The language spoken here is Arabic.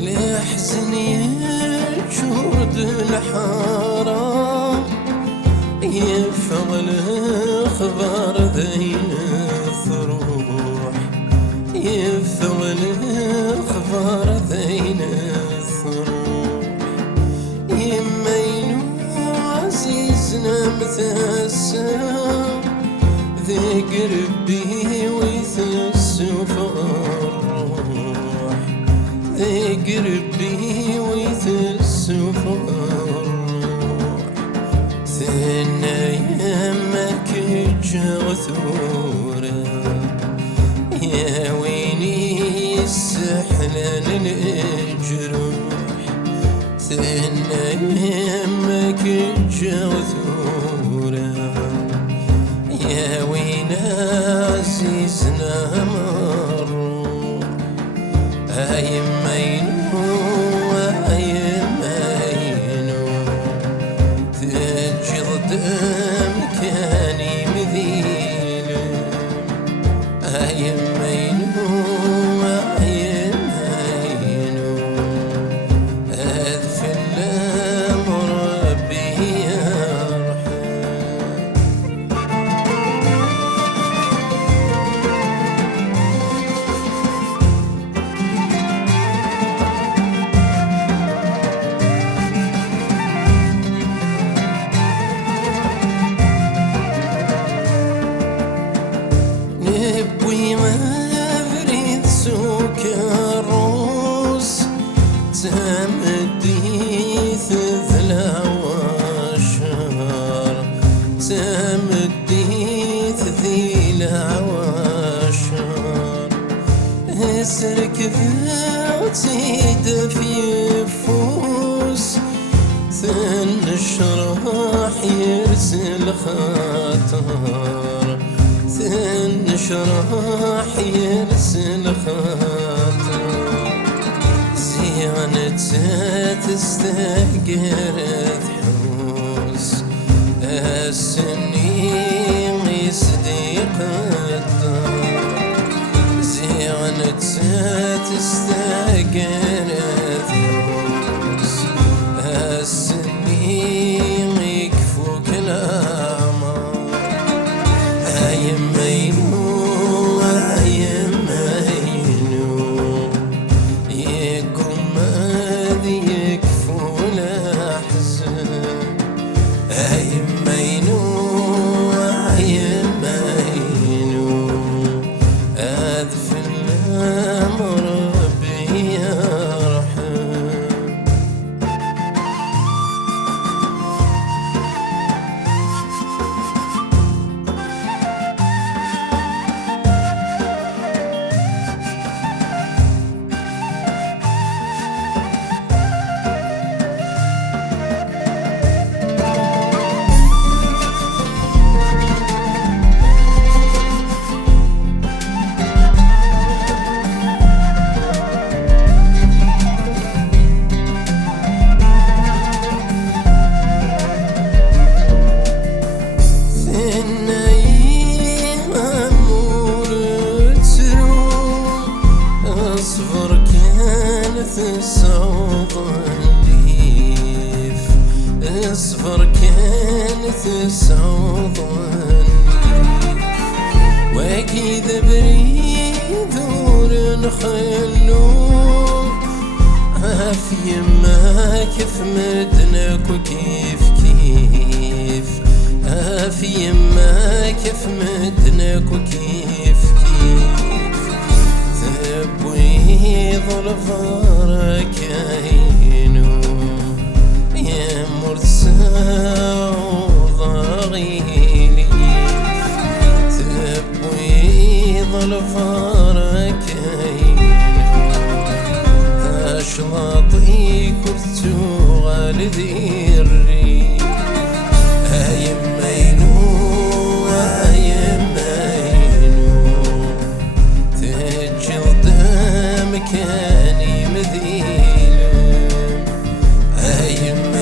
لحزن يجود الحرام يفعل خبر ذين الثروح، يفعل خبر ذين الثروح. يما ينو عزيزنا متأسم ذي قربي ويتسف الروح، ذي قربي ويتسف الروح. ثنا يمك جغثورة يا ويني السحلان الجروح. ثنا يمك جغثورة يا وين عزيزنا مروح. أيمينو أيمينو تجي ضدام كاني مذيل. أيمينو أيمينو أذفل الأمر ربي نبوي ما بريد سوك الروس تمديث ذلا وشهر، تمديث ذيلا وشهر. اسرك ذاتي دفي فوس تنشرح يرسل خاطر، تنشرح يرسل خاطر. زيانة تستهجر تحوس السنين يصديق الدار. زيانة تستهجر تحوس السنين يكفوك الأعمار. أيمينو أيمينو يقوم ذي يكفو الأحزان. أيمينو أيمينو أذفل الأمر ربي يرحم. اصبر كانت الصوت الليف، اصبر كانت الصوت الليف. واكيد بريد دور نخلو في يما كيف مدنك وكيف كيف. في يما كيف مدنك وكيف كيف. تبوي ظلفارك عينو يا مرسى وضغيلي. تبوي ظلفارك عينو أشلاطي كرتو غالذي الريح. أيمينو أيمينو تجي قدام كاني مذيل. أيمينو